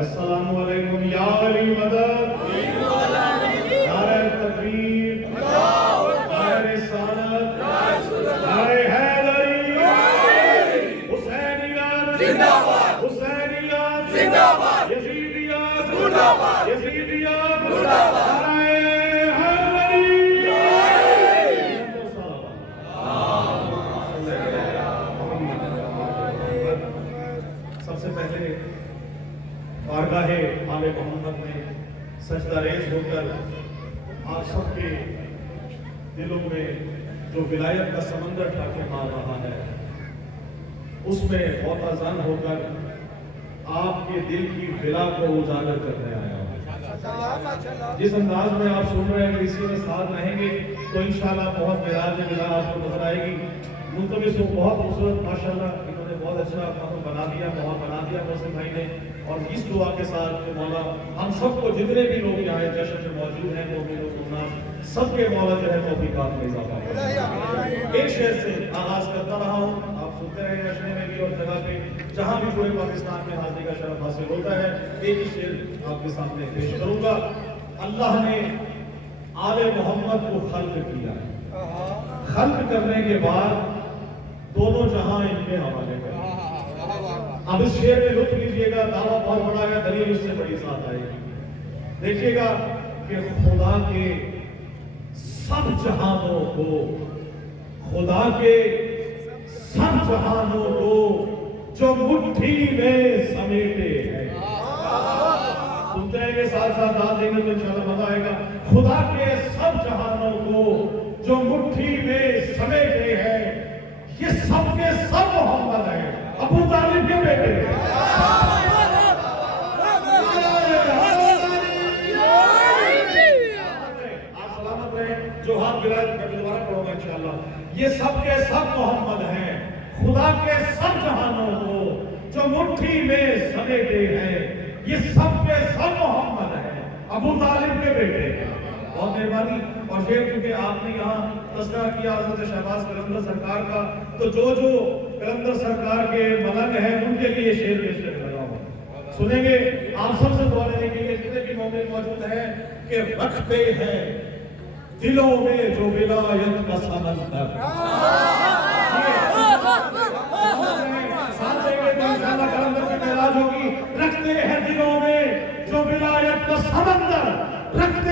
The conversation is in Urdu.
السلام علیکم یا علی مدد، نعرہ تکبیر، نعرہ رسالت، نعرہ حیدری، حسینیت زندہ باد، حسینیت زندہ باد، یزیدیت زندہ باد، یزیدیت زندہ باد، سب سے پہلے بارگاہ آل محمد میں سجدہ ریز ہو کر آپ سب کے دلوں میں جو ولایت کا سمندر ٹھاکے مار رہا ہے، اس میں معتزن ہو کر آپ کے دل کی ولا کو اجاگر کرنے آیا ہوں۔ جس انداز میں آپ سن رہے ہیں کہ اسی میں ساتھ رہیں گے تو انشاءاللہ بہت معراج ولا آپ کو نظر آئے گی۔ ملتمس ہو بہت خوبصورت ماشاءاللہ انہوں نے بہت اچھا ماحول بنا دیا محسن بھائی نے، اور اس دعا کے ساتھ کہ مولا ہم سب کو جتنے بھی لوگ یہاں جشن میں موجود ہیں مومن و مومنات سب کے مولا جو ہے توفیقات میں اضافہ کرے۔ ایک شعر سے آغاز کرتا رہا ہوں، آپ سنتے رہے اشرے میں بھی اور جگہ پہ جہاں بھی پورے پاکستان میں حاضری کا شرف حاصل ہوتا ہے، ایک ہی شعر آپ کے سامنے پیش کروں گا۔ اللہ نے آل محمد کو خلق کیا، خلق کرنے کے بعد دونوں جہاں ان کے حوالے کر۔ اب اس شعر میں لطف لیجئے گا، دعویٰ بہت بڑا ہے، دلیل اس سے بڑی ساتھ آئے گی۔ دیکھیے گا کہ خدا کے سب جہانوں کو، خدا کے سب جہانوں کو جو مٹھی میں سمیٹے ہیں۔ سنتے ہیں کہ ساتھ ساتھ داد دیں گے تو انشاءاللہ مزہ آئے گا۔ خدا کے سب جہانوں کو جو مٹھی میں سمیٹے ہیں، یہ سب کے سب محمد ہیں، ابو طالب کے بیٹے ہیں۔ آپ سلامت رہیں، جو ہاتھ ولایت میں دوبارہ پڑھوں گا انشاءاللہ۔ یہ سب کے سب محمد ہیں، خدا کے سب جہانوں کو جو مٹھی میں سمیٹے ہیں، یہ سب کے سب محمد ہیں، ابو طالب کے بیٹے ہیں۔ بہت مہربانی۔ اور پھر کیونکہ آپ نے یہاں تذکرہ کیا حضرت شہباز قلندر سرکار کا، تو جو قلندر سرکار کے ملنگ ہیں ان کے لیے شعر پیش کرنے لگا ہوں، سنیں گے۔ آپ سب سے دعا لینے کے لیے جتنے بھی مومن موجود ہیں کہ رکھتے ہیں دلوں میں جو ولایت کا سمندر۔ ساتھ دیں گے تو انشاءاللہ قلندر کی معراج ہوگی۔ رکھتے ہیں دلوں میں جو ولایت کا سمندر، رکھتے